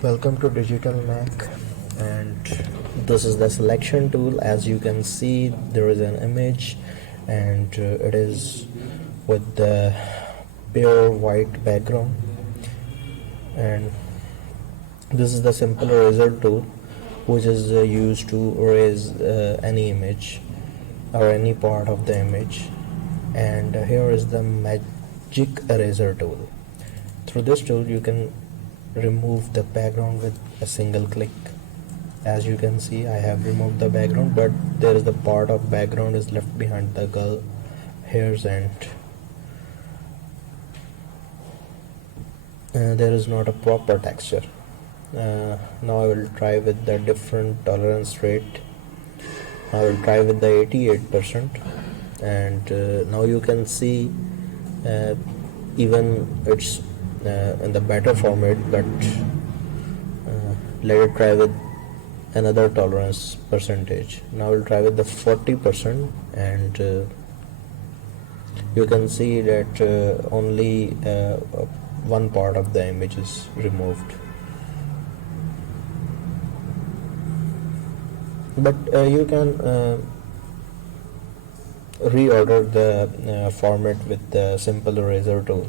Welcome to Digital Knack, and this is the selection tool. As you can see, there is an image, and it is with the pure white background. And this is the simple eraser tool, which is used to erase any image or any part of the image. And here is the magic eraser tool. Through this tool, you can remove the background with a single click. As you can see, I have removed the background, but there is the part of background is left behind the girl hairs, and there is not a proper texture. Now I will try with the different tolerance rate. I will try with the 88%, and now you can see even it's in the better format, but let it try with another tolerance percentage. Now we'll try with the 40%, and you can see that only one part of the image is removed, but you can reorder the format with the simple eraser tool.